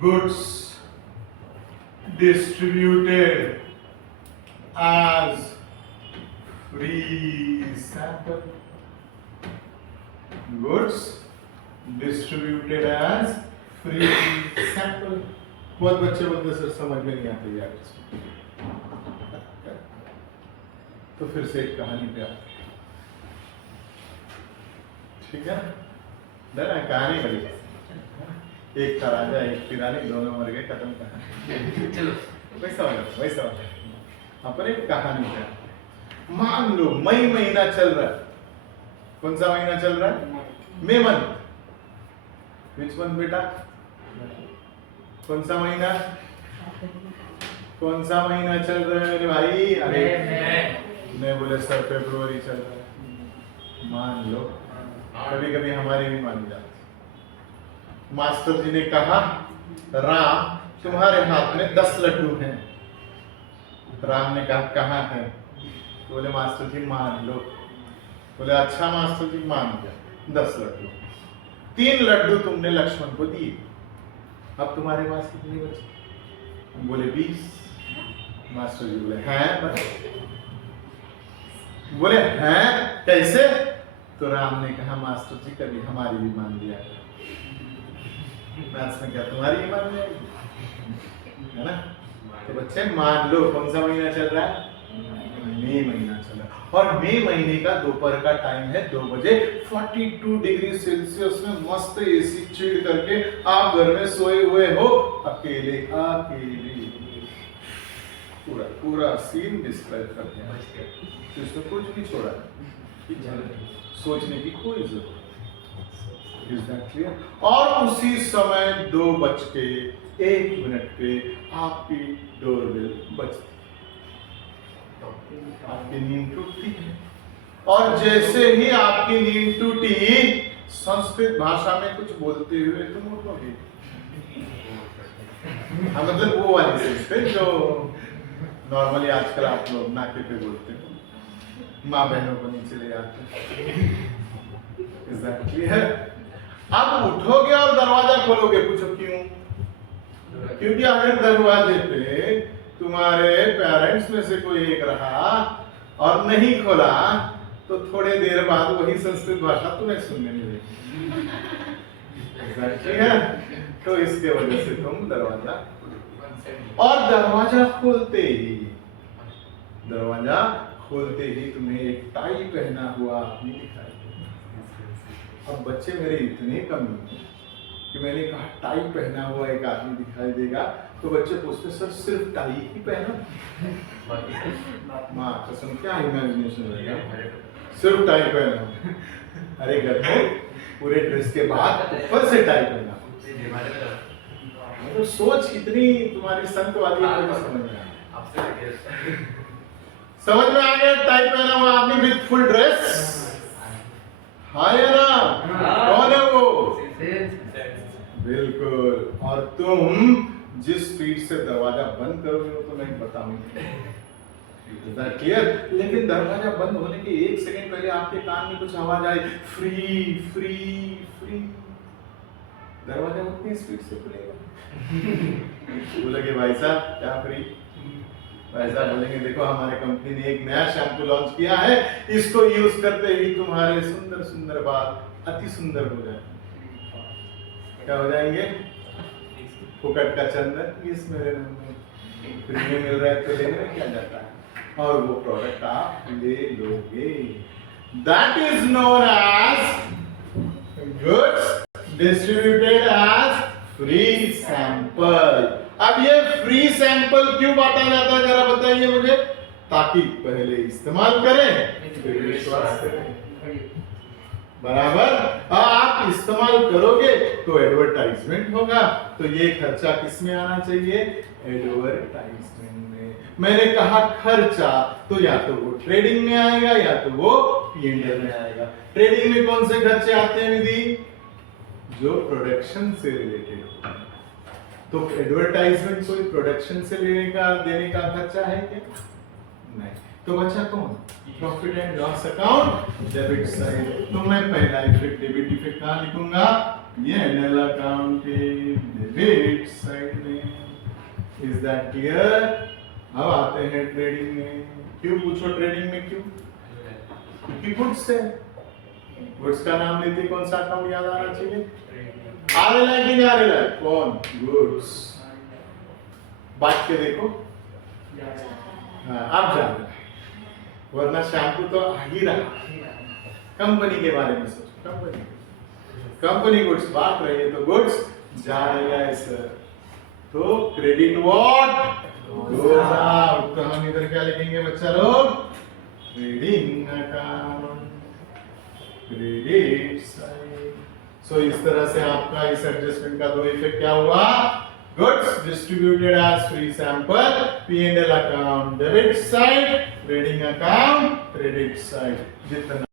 goods distributed as free sample. Goods distributed as free sample. बहुत बच्चे बोलते sir समझ में नहीं आती यार, तो फिर से एक कहानी पे आते हैं, ठीक है ना? कहानी बड़ी, एक था राजा एक थी रानी, दोनों मर गए, खत्म कहानी। चलो वैसा अपन एक कहानी पे आते हैं। मान लो मई महीना चल रहा है। कौन सा महीना चल रहा है? May month. विच मंथ बेटा? कौन सा महीना? कौन सा महीना चल रहा है मेरे भाई? अरे मैं बोले सर फरवरी चल रहा है। मान लो, कभी कभी हमारी भी मान जाती। मास्टर जी ने कहा राम तुम्हारे हाथ में 10 लड्डू हैं। राम ने कहा कहाँ है? बोले मास्टर जी मान लो। बोले अच्छा मास्टर जी मान गया, 10 लड्डू। 3 लड्डू तुमने लक्ष्मण को दिए, अब तुम्हारे पास कितने बचे? बोले 20। मास्टर जी बोले हैं? बोले हैं कैसे? तो राम ने कहा मास्टर जी कभी हमारी भी मान लिया। मास्टर ने कहा तुम्हारी भी मान लिया, है ना? तो बच्चे मान लो कौन सा महीना चल रहा है? मई महीना चल रहा है। और मई महीने का दोपहर का टाइम है 2 बजे। 42 डिग्री सेल्सियस में मस्त एसी चिल करके आप घर में सोए हुए हो, अकेले अकेले। पूरा सीन डिस्क्राइब कर दिया, तो इसमें कुछ भी छोड़ा नहीं, सोचने की कोई जरूरत। Is that clear? और उसी समय 2:01 पे आपकी डोरबेल बजती, आपकी नींद टूटती है। और जैसे ही आपकी नींद टूटी, संस्कृत भाषा में कुछ बोलते हुए तुम उठोगे। हाँ मतलब वो वाली संस्कृत जो नॉर्मली आजकल आप लोग नाके पे बोलते हो, माँ बहनों को नीचे ले जाते। Is that clear? अब उठोगे और दरवाजा खोलोगे। पूछो क्यों? क्योंकि अगर दरवाजे पे तुम्हारे पेरेंट्स में से कोई एक रहा और नहीं खोला, तो थोड़े देर बाद वही संस्कृत भाषा तुम्हें सुनने मिलेगी। तो इसके वजह से तुम दरवाजा, और दरवाजा खोलते ही तुम्हें एक टाई पहना हुआ आदमी दिखाई देगा। अब बच्चे मेरे इतने कम हैं कि मैंने कहा टाई पहना हुआ एक आदमी दिखाई देगा, तो बच्चे पूछते सर सिर्फ टाई ही पहना? माँ कसम क्या इमेजिनेशन रहेगा, सिर्फ टाई पहना। अरे गधे, पूरे ड्रेस के बाद ऊपर से टाई पहना। तो सोच कितनी तुम्हारी संत वाली है, समझ में आ गया? टाई पहना हुआ आदमी विद फुल ड्रेस, हाँ या ना? कौन है वो? बिल्कुल। और तुम जिस स्पीड से दरवाजा बंद करोगे वो तो मैं बताऊंगा। क्लियर? लेकिन दरवाजा बंद होने के 1 सेकंड पहले आपके कान में कुछ आवाज आई, फ्री फ्री फ्री। दरवाजा उतनी स्पीड से खुलेगा। बोलेंगे भाई साहब क्या फ्री? भाई साहब बोलेंगे देखो हमारे कंपनी ने एक नया शैम्पू लॉन्च किया है, इसको यूज करते ही तुम्हारे सुंदर सुंदर बाल अति सुंदर हो जाए। क्या हो जाएंगे? फुकट का चंदन इस मेरे फ्री में मिल रहा है तो लेने में क्या जाता है, और वो प्रोडक्ट आप ले लोगे। That is known as goods distributed as free sample. अब ये फ्री सैंपल क्यों बांटा जाता है जरा बताइए मुझे? ताकि पहले इस्तेमाल करें फिर विश्वास करें। बराबर? आप इस्तेमाल करोगे तो एडवर्टाइजमेंट होगा, तो ये खर्चा किसमें आना चाहिए? एडवर्टाइजमेंट में। मैंने कहा खर्चा, तो या तो वो ट्रेडिंग में आएगा या तो वो P&L में आएगा। ट्रेडिंग में कौन से खर्चे आते हैं विधि? जो प्रोडक्शन से रिलेटेड होता है। तो एडवर्टाइजमेंट कोई प्रोडक्शन से देने का खर्चा है क्या? नहीं। तो बचा कौन? Profit and loss account debit side. तो मैं पहला इफेक्ट डेबिट इफेक्ट कहां लिखूंगा? P&L अकाउंट के डेबिट साइड में। Is that clear? अब आते हैं ट्रेडिंग में। क्यों पूछो ट्रेडिंग में क्यों? क्योंकि गुड्स है। गुड्स का नाम लेते कौन सा अकाउंट याद आना चाहिए? आ रहा है कि नहीं आ रहा है? कौन? गुड्स। बात के देखो। हाँ, आप जान रहे हैं, वरना शैम्पू तो आ ही रहा। कंपनी के बारे में सोचो। कंपनी गुड्स बात रही है तो गुड्स जा रही है सर। तो क्रेडिट व्हाट गोज आउट। तो हम इधर क्या लिखेंगे बच्चा लोग? Trading account, credit side. So इस तरह से आपका इस एडजस्टमेंट का दो इफेक्ट क्या हुआ? Goods distributed as free sample, P&L account, debit side, trading account, credit side. जितना